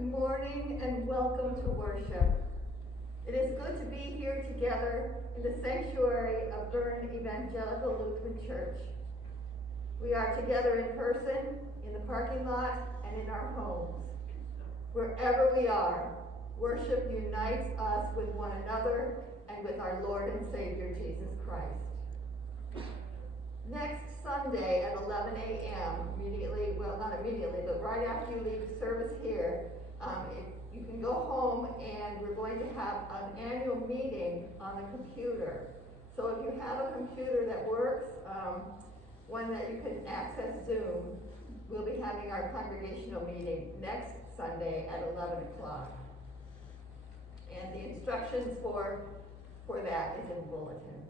Good morning and welcome to worship. It is good to be here together in the sanctuary of Bern Evangelical Lutheran Church. We are together in person, in the parking lot, and in our homes. Wherever we are, worship unites us with one another and with our Lord and Savior, Jesus Christ. Next Sunday at 11 a.m., not immediately, but right after you leave service here, you can go home and we're going to have an annual meeting on the computer. So if you have a computer that works, one that you can access Zoom, we'll be having our congregational meeting next Sunday at 11 o'clock. And the instructions for that is in the bulletin.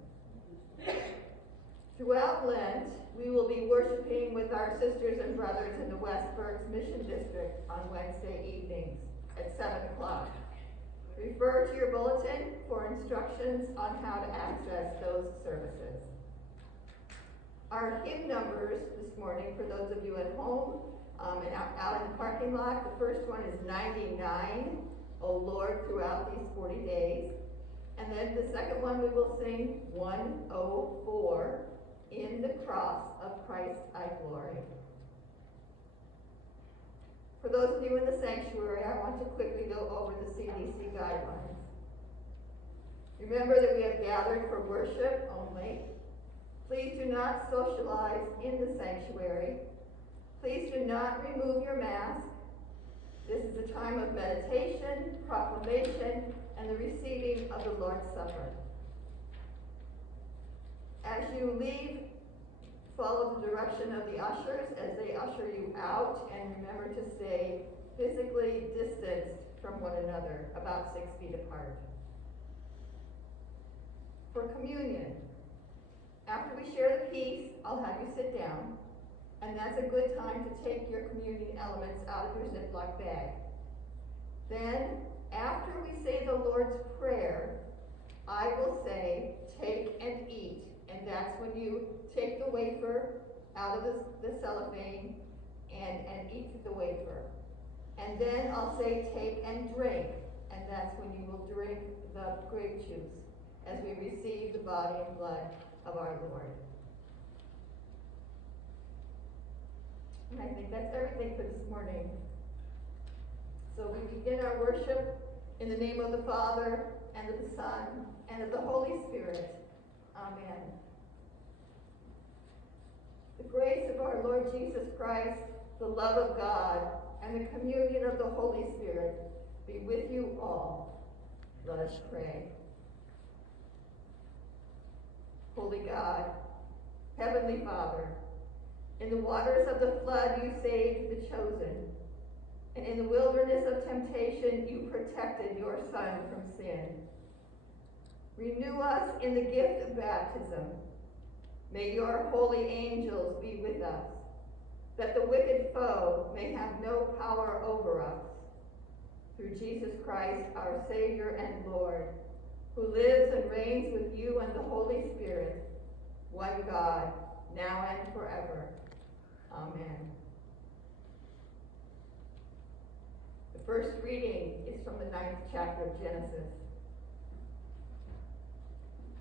Throughout Lent, we will be worshiping with our sisters and brothers in the West Berks Mission District on Wednesday evenings at 7 o'clock. Refer to your bulletin for instructions on how to access those services. Our hymn numbers this morning, for those of you at home and out in the parking lot, the first one is 99, O Lord, throughout these 40 days. And then the second one we will sing 104, In the Cross of Christ I Glory. For those of you in the sanctuary, I want to quickly go over the CDC guidelines. Remember that we have gathered for worship only. Please do not socialize in the sanctuary. Please do not remove your mask. This is a time of meditation, proclamation, and the receiving of the Lord's Supper. As you leave, follow the direction of the ushers as they usher you out, and remember to stay physically distanced from one another, about 6 feet apart. For communion, after we share the peace, I'll have you sit down, and that's a good time to take your communion elements out of your Ziploc bag. Then, after we say the Lord's Prayer, I will say, take and eat. And that's when you take the wafer out of the cellophane and eat the wafer. And then I'll say take and drink. And that's when you will drink the grape juice as we receive the body and blood of our Lord. And I think that's everything for this morning. So we begin our worship in the name of the Father, and of the Son, and of the Holy Spirit. Amen. The grace of our Lord Jesus Christ, the love of God, and the communion of the Holy Spirit be with you all. Let us pray. Holy God, Heavenly Father, in the waters of the flood you saved the chosen, and in the wilderness of temptation you protected your Son from sin. Renew us in the gift of baptism. May your holy angels be with us, that the wicked foe may have no power over us. Through Jesus Christ, our Savior and Lord, who lives and reigns with you and the Holy Spirit, one God, now and forever. Amen. The first reading is from the 9th chapter of Genesis.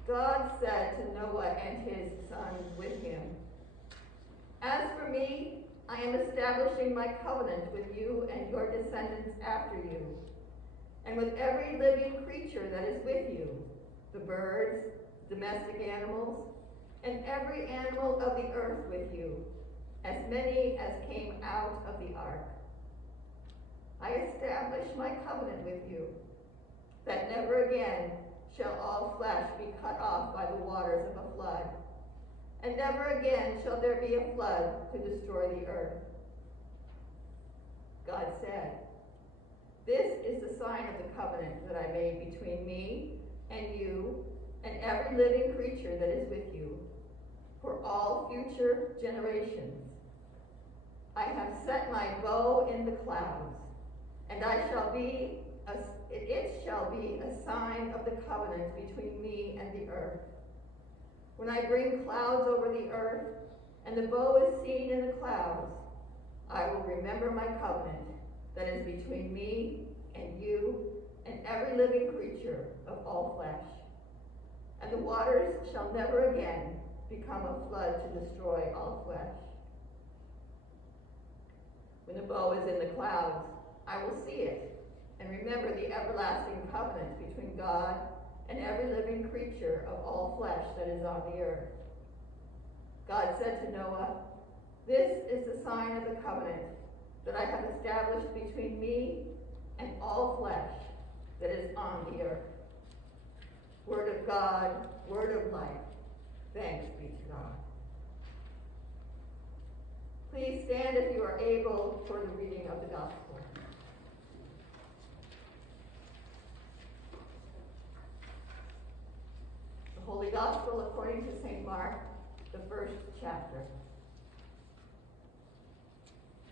God said to Noah and his sons with him, As for me, I am establishing my covenant with you and your descendants after you, and with every living creature that is with you, the birds, domestic animals, and every animal of the earth with you, as many as came out of the ark. I establish my covenant with you, that never again shall all flesh be cut off by the waters of a flood, and never again shall there be a flood to destroy the earth. God said, This is the sign of the covenant that I made between me and you and every living creature that is with you, for all future generations. I have set my bow in the clouds, and it shall be a sign of the covenant between me and the earth. When I bring clouds over the earth, and the bow is seen in the clouds, I will remember my covenant that is between me and you and every living creature of all flesh. And the waters shall never again become a flood to destroy all flesh. When the bow is in the clouds, I will see it, and remember the everlasting covenant between God and every living creature of all flesh that is on the earth. God said to Noah, "This is the sign of the covenant that I have established between me and all flesh that is on the earth." Word of God, word of life. Thanks be to God. Please stand if you are able for the reading of the gospel. The Holy Gospel according to St. Mark, the first chapter.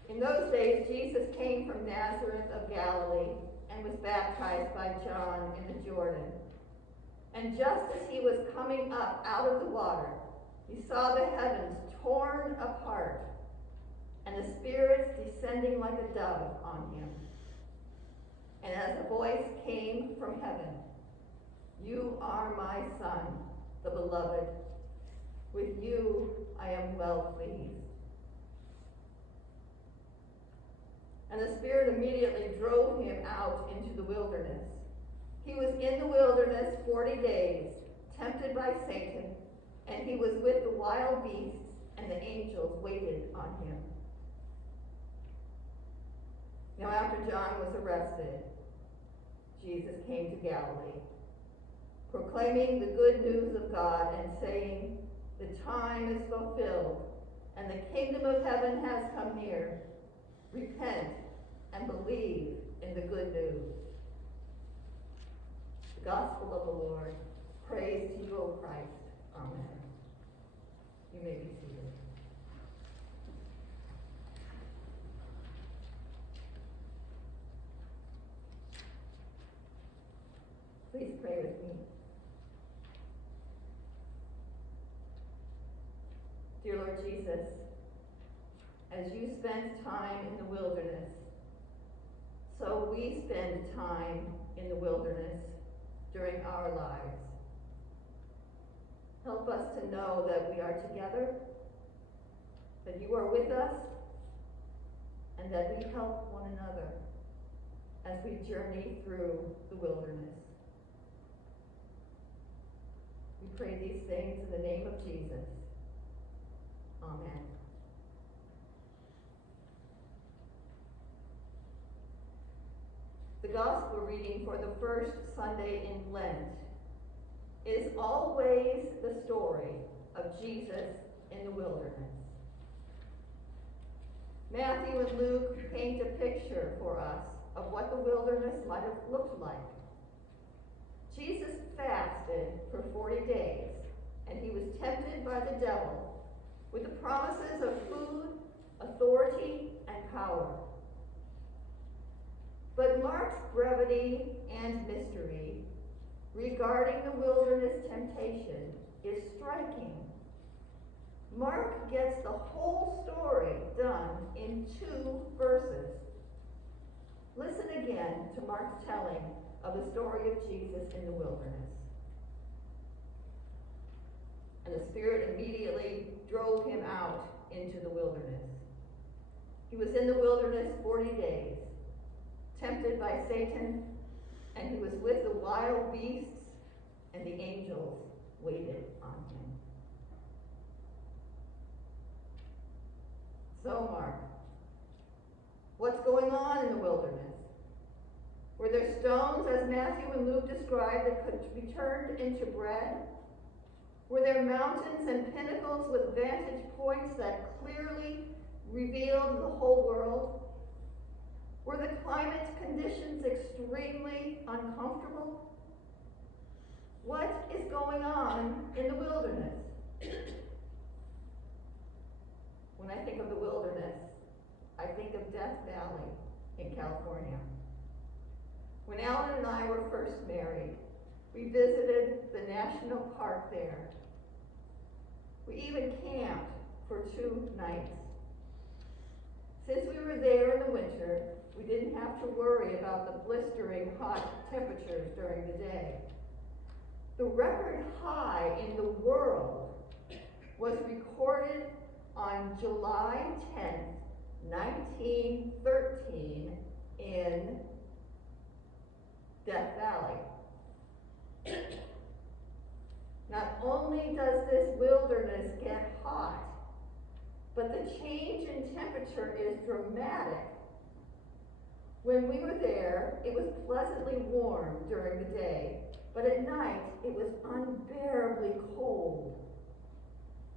In those days, Jesus came from Nazareth of Galilee and was baptized by John in the Jordan. And just as he was coming up out of the water, he saw the heavens torn apart and the spirits descending like a dove on him. And as a voice came from heaven, "You are my Son, the beloved. With you I am well pleased." And the Spirit immediately drove him out into the wilderness. He was in the wilderness 40 days, tempted by Satan, and he was with the wild beasts, and the angels waited on him. Now after John was arrested, Jesus came to Galilee, proclaiming the good news of God and saying, "The time is fulfilled, and the kingdom of heaven has come near. Repent and believe in the good news." The Gospel of the Lord. Praise to you, O Christ. Amen. You may be seated. Please pray with me. Dear Lord Jesus, as you spent time in the wilderness, so we spend time in the wilderness during our lives. Help us to know that we are together, that you are with us, and that we help one another as we journey through the wilderness. We pray these things in the name of Jesus. Amen. The Gospel reading for the first Sunday in Lent is always the story of Jesus in the wilderness. Matthew and Luke paint a picture for us of what the wilderness might have looked like. Jesus fasted for 40 days, and he was tempted by the devil with the promises of food, authority, and power. But Mark's brevity and mystery regarding the wilderness temptation is striking. Mark gets the whole story done in 2 verses. Listen again to Mark's telling of the story of Jesus in the wilderness. And the Spirit immediately drove him out into the wilderness. He was in the wilderness 40 days, tempted by Satan, and he was with the wild beasts, and the angels waited on him. So, Mark, what's going on in the wilderness? Were there stones, as Matthew and Luke described, that could be turned into bread? Were there mountains and pinnacles with vantage points that clearly revealed the whole world? Were the climate conditions extremely uncomfortable? What is going on in the wilderness? When I think of the wilderness, I think of Death Valley in California. When Alan and I were first married, we visited the national park there. We even camped for 2 nights. Since we were there in the winter, We didn't have to worry about the blistering hot temperatures during the day. The record high in the world was recorded on July 10th, 1913 in Death Valley. Not only does this wilderness get hot, but the change in temperature is dramatic. When we were there, it was pleasantly warm during the day, but at night it was unbearably cold.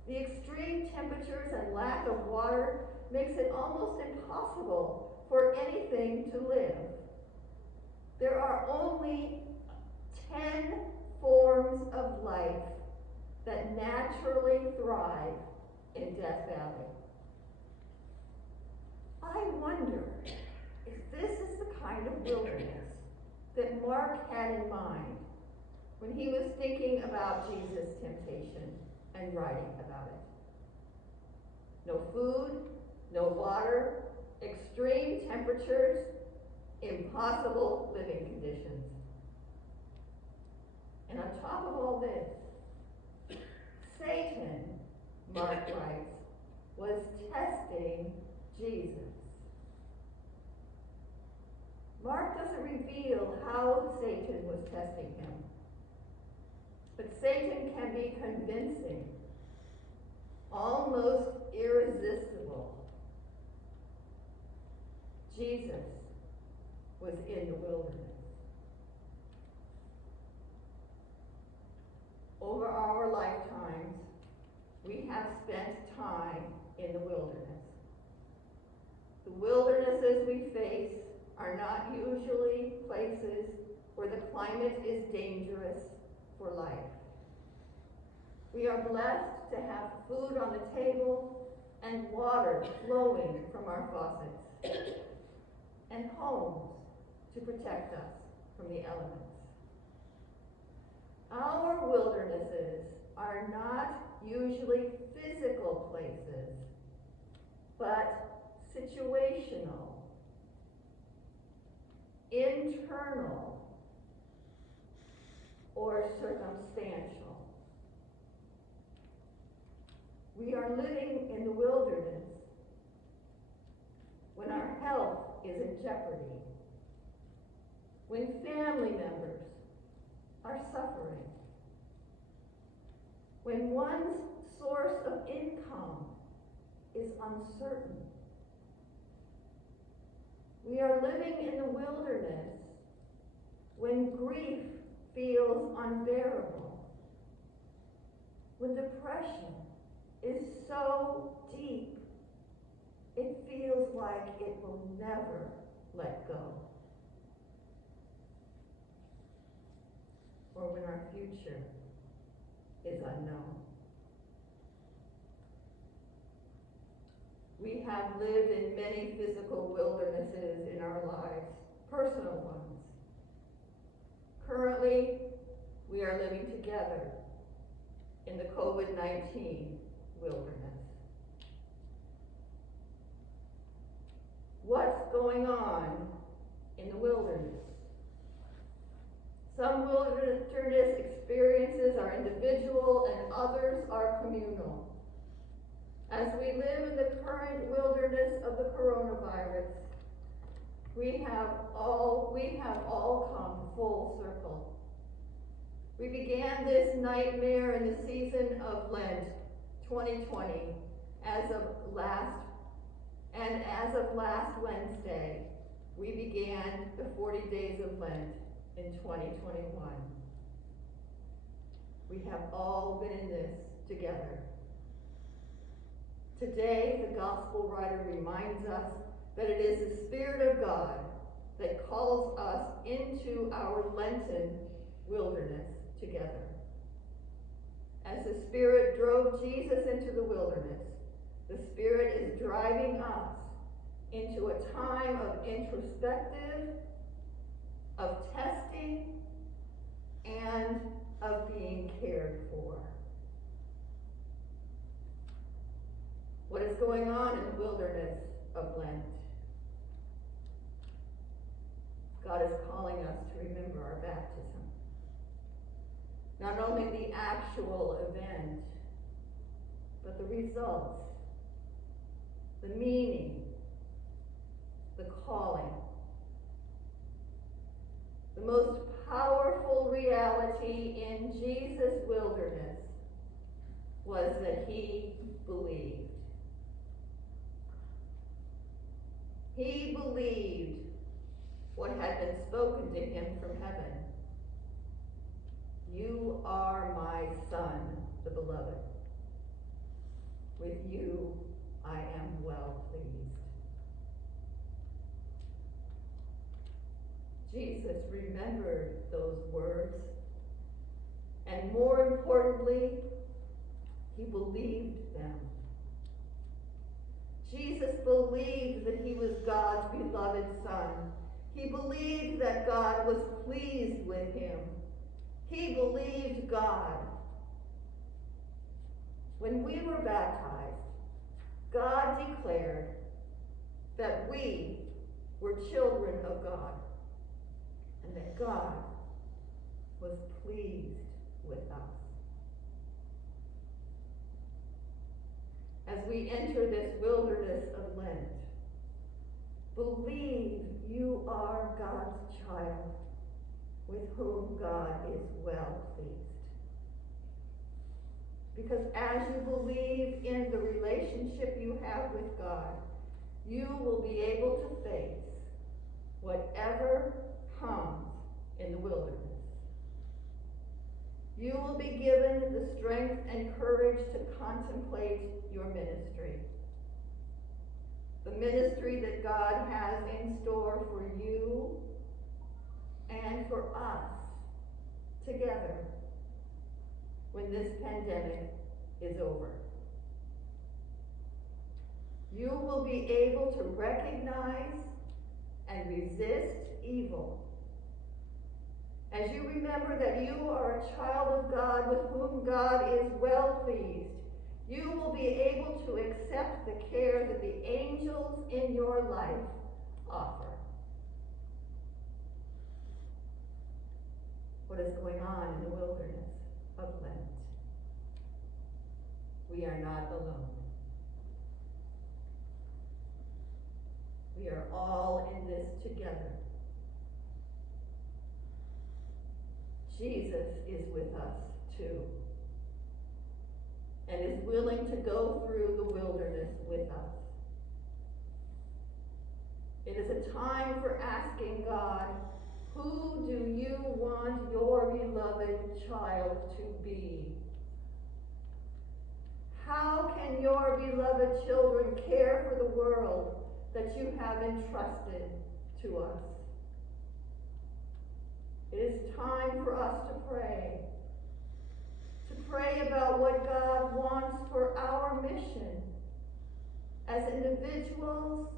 The extreme temperatures and lack of water makes it almost impossible for anything to live. There are only 10 forms of life that naturally thrive in Death Valley. I wonder if this is the kind of wilderness that Mark had in mind when he was thinking about Jesus' temptation and writing about it. No food, no water, extreme temperatures, impossible living conditions. And on top of all this, Satan, Mark writes, was testing Jesus. Mark doesn't reveal how Satan was testing him, but Satan can be convincing, almost irresistible. Jesus was in the wilderness. Over our lifetimes, we have spent time in the wilderness. The wildernesses we face are not usually places where the climate is dangerous for life. We are blessed to have food on the table and water flowing from our faucets, and homes to protect us from the elements. Our wildernesses are not usually physical places, but situational, internal, or circumstantial. We are living in the wilderness when our health is in jeopardy, when family members are suffering, when one's source of income is uncertain. We are living in the wilderness when grief feels unbearable, when depression is so deep it feels like it will never let go, or when our future is unknown. We have lived in many physical wildernesses in our lives, personal ones. Currently, we are living together in the COVID-19 wilderness. What's going on in the wilderness? Some wilderness experiences are individual and others are communal. As we live in the current wilderness of the coronavirus, we have all come full circle. We began this nightmare in the season of Lent 2020 as of last Wednesday, we began the 40 days of Lent in 2021. We have all been in this together. Today, the gospel writer reminds us that it is the Spirit of God that calls us into our Lenten wilderness together. As the Spirit drove Jesus into the wilderness, the Spirit is driving us into a time of introspective, of testing, and of being cared for. What is going on in the wilderness of Lent? God is calling us to remember our baptism. Not only the actual event, but the results, the meaning, the calling. The most powerful reality in Jesus' wilderness was that he believed. He believed what had been spoken to him from heaven. You are my Son, the beloved. With you I am well pleased. Jesus remembered those words, and more importantly, he believed them. Jesus believed that he was God's beloved Son. He believed that God was pleased with him. He believed God. When we were baptized, God declared that we were children of God and that God was pleased with us. As we enter this wilderness of Lent, believe you are God's child with whom God is well pleased. Because as you believe in the relationship you have with God, you will be able to face whatever comes in the wilderness. You will be given the strength and courage to contemplate your ministry. The ministry that God has in store for you and for us together when this pandemic is over. You will be able to recognize and resist evil as you remember that you are a child of God with whom God is well pleased. You will be able to accept the care that the angels in your life offer. What is going on in the wilderness of Lent? We are not alone. We are all in this together. Jesus is with us too, and is willing to go through the wilderness with us. It is a time for asking God, who do you want your beloved child to be? How can your beloved children care for the world that you have entrusted to us? It is time for us to pray about what God wants for our mission as individuals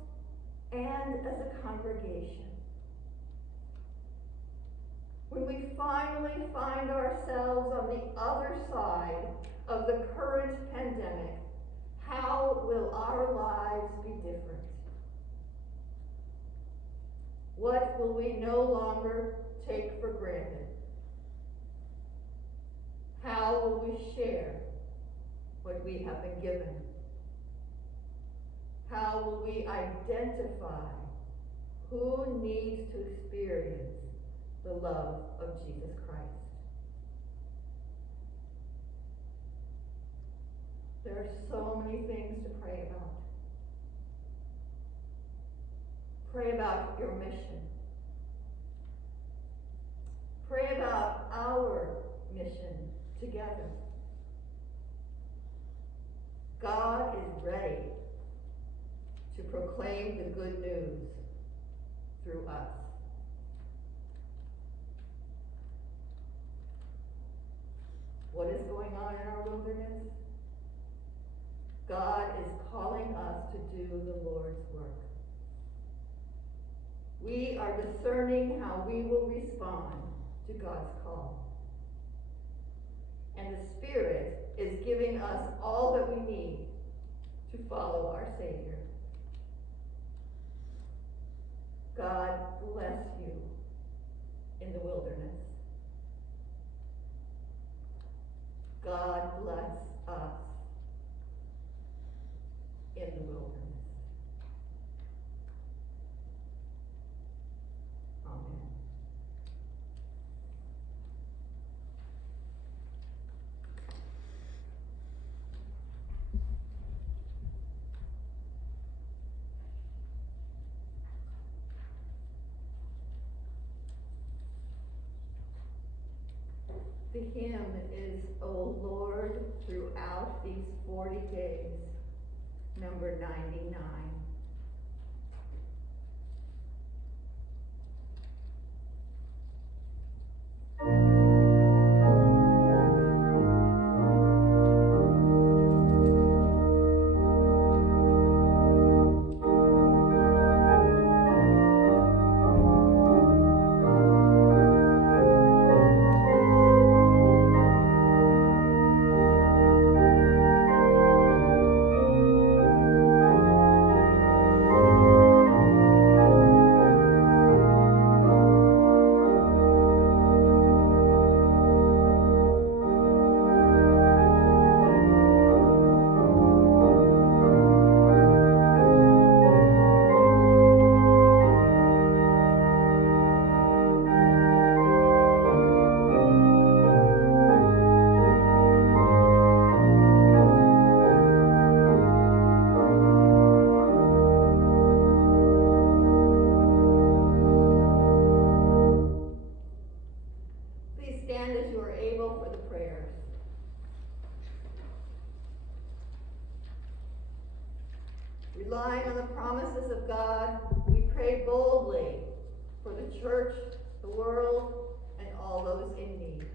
and as a congregation. When we finally find ourselves on the other side of the current pandemic, how will our lives be different? What will we no longer take for granted? How will we share what we have been given? How will we identify who needs to experience the love of Jesus Christ? There are so many things to pray about. Pray about your mission. Pray about our mission together. God is ready to proclaim the good news through us. What is going on in our wilderness? God is calling us to do the Lord's work. We are discerning how we will respond to God's call. And the Spirit is giving us all that we need to follow our Savior. God bless you in the wilderness. God bless us in the wilderness. Amen. The hymn is, O Lord, throughout these 40 days, number 99. Stand as you are able for the prayers. Relying on the promises of God, we pray boldly for the church, the world, and all those in need.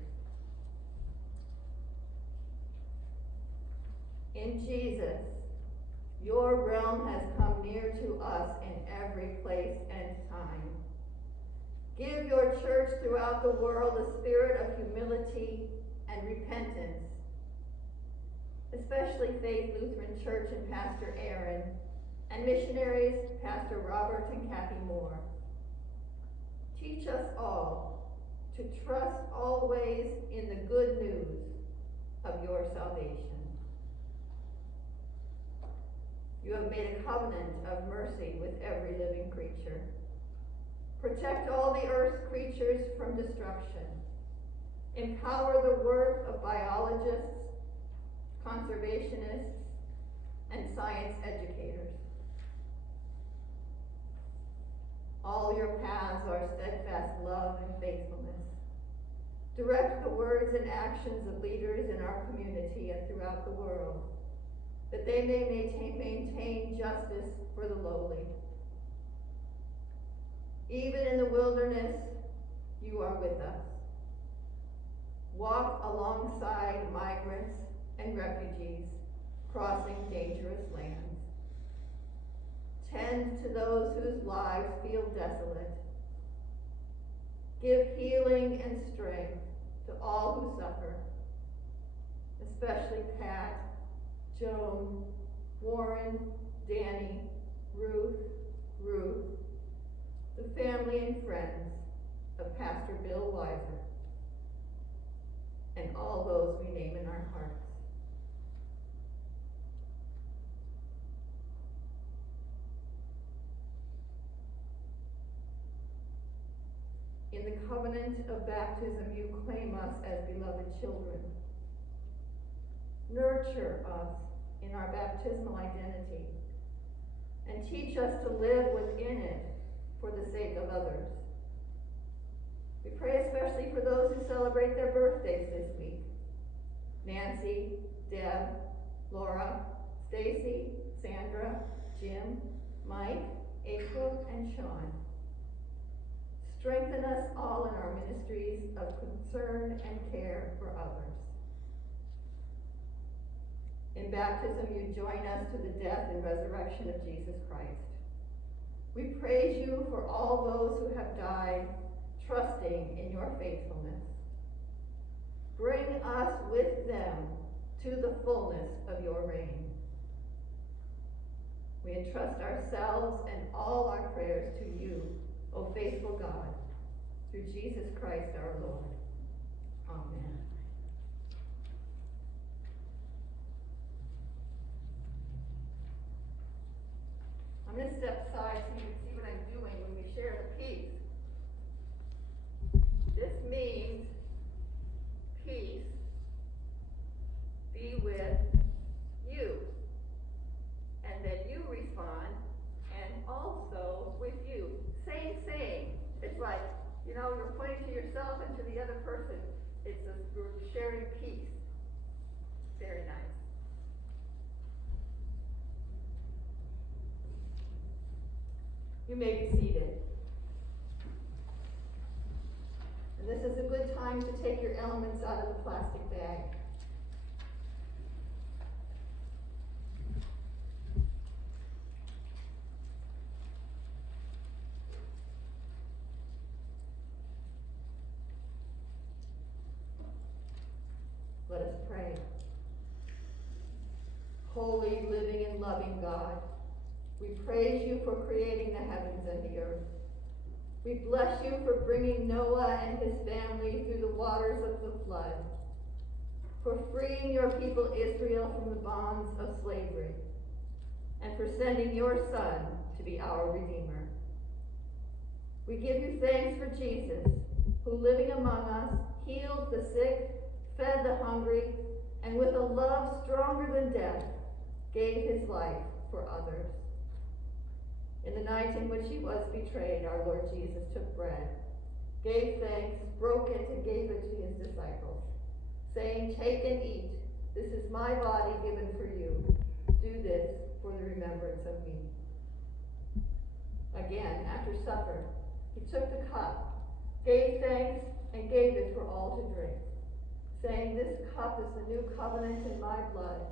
In Jesus, your realm has come near to us in every place and time. Give your church throughout the world a spirit of humility and repentance, especially Faith Lutheran Church and Pastor Aaron, and missionaries Pastor Robert and Kathy Moore. Teach us all to trust always in the good news of your salvation. You have made a covenant of mercy with every living creature. Protect all the earth's creatures from destruction. Empower the work of biologists, conservationists, and science educators. All your paths are steadfast love and faithfulness. Direct the words and actions of leaders in our community and throughout the world, that they may maintain justice for the lowly. Even in the wilderness, you are with us. Walk alongside migrants and refugees crossing dangerous lands. Tend to those whose lives feel desolate. Give healing and strength to all who suffer, especially Pat, Joan, Warren, Danny, Ruth, the family and friends of Pastor Bill Weiser, and all those we name in our hearts. In the covenant of baptism, you claim us as beloved children. Nurture us in our baptismal identity and teach us to live within it for the sake of others. We pray especially for those who celebrate their birthdays this week. Nancy, Deb, Laura, Stacy, Sandra, Jim, Mike, April, and Sean. Strengthen us all in our ministries of concern and care for others. In baptism, you join us to the death and resurrection of Jesus Christ. We praise you for all those who have died, trusting in your faithfulness. Bring us with them to the fullness of your reign. We entrust ourselves and all our prayers to you, O faithful God, through Jesus Christ our Lord. Amen. I'm going to step aside so you can see what I'm doing when we share the peace. This means peace be with you. And then you respond, and also with you. Same. It's like, you're pointing to yourself and to the other person. We're sharing peace. Very nice. You may be seated. And this is a good time to take your elements out of the plastic bag. Let us pray. Holy, living, and loving God, we praise you for creating the heavens and the earth. We bless you for bringing Noah and his family through the waters of the flood, for freeing your people Israel from the bonds of slavery, and for sending your Son to be our Redeemer. We give you thanks for Jesus, who living among us, healed the sick, fed the hungry, and with a love stronger than death, gave his life for others. In the night in which he was betrayed, our Lord Jesus took bread, gave thanks, broke it, and gave it to his disciples, saying, "Take and eat. This is my body given for you. Do this for the remembrance of me." Again, after supper, he took the cup, gave thanks, and gave it for all to drink, saying, "This cup is the new covenant in my blood,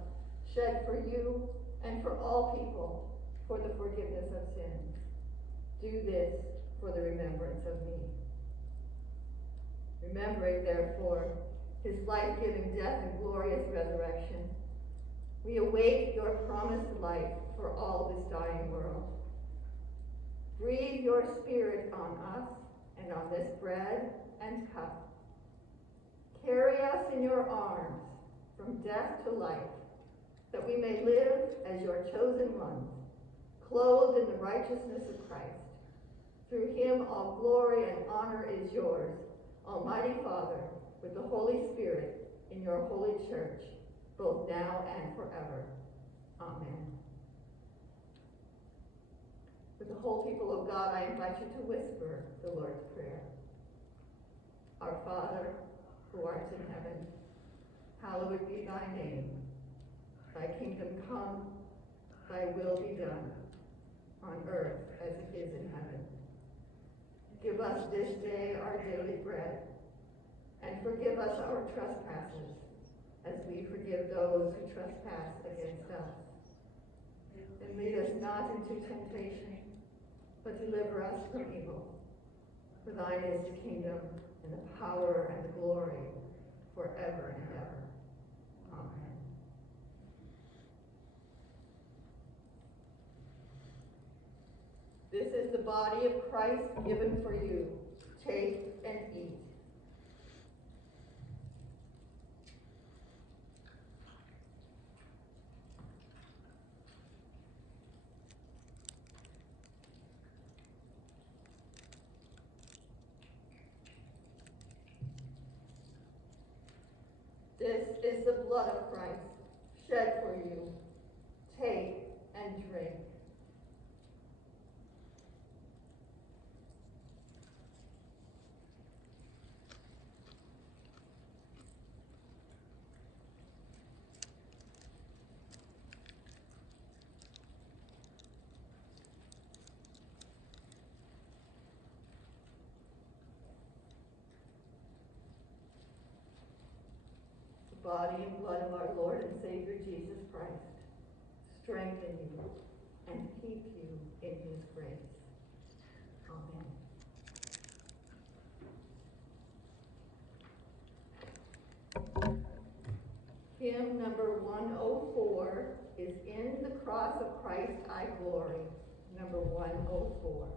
shed for you and for all people for the forgiveness of sins. Do this for the remembrance of me." Remembering, therefore, his life-giving death and glorious resurrection, we await your promised life for all this dying world. Breathe your Spirit on us and on this bread and cup. Carry us in your arms from death to life, that we may live as your chosen ones, clothed in the righteousness of Christ. Through him all glory and honor is yours, Almighty Father, with the Holy Spirit, in your holy church, both now and forever. Amen. With the whole people of God, I invite you to whisper the Lord's Prayer. Our Father, who art in heaven, hallowed be thy name. Thy kingdom come, thy will be done, on earth as it is in heaven. Give us this day our daily bread, and forgive us our trespasses, as we forgive those who trespass against us. And lead us not into temptation, but deliver us from evil. For thine is the kingdom, and the power, and the glory, forever and ever. Amen. This is the body of Christ given for you. Take and eat. This is the blood of Christ, shed for you. Take and drink. Body and blood of our Lord and Savior Jesus Christ, strengthen you and keep you in his grace. Amen. Hymn number 104 is "In the Cross of Christ I Glory," number 104.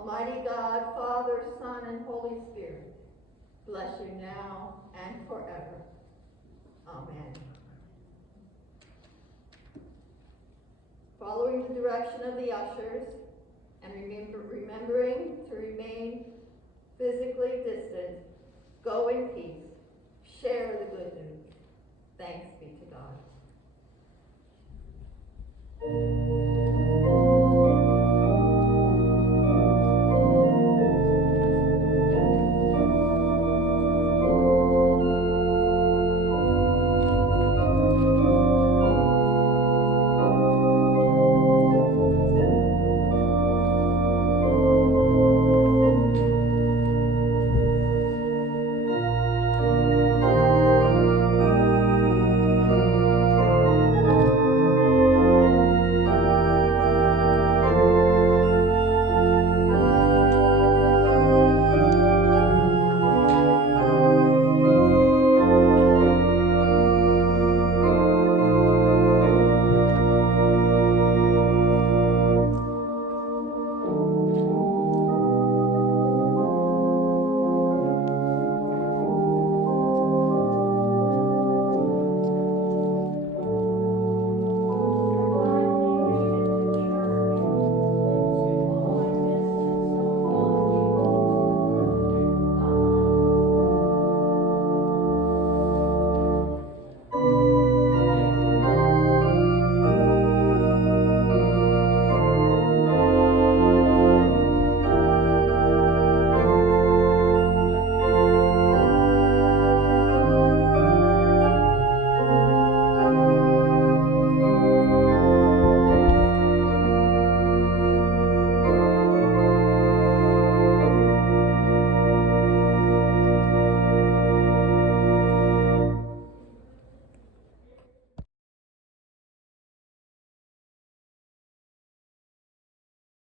Almighty God, Father, Son, and Holy Spirit, bless you now and forever. Amen. Following the direction of the ushers and remembering to remain physically distant, go in peace.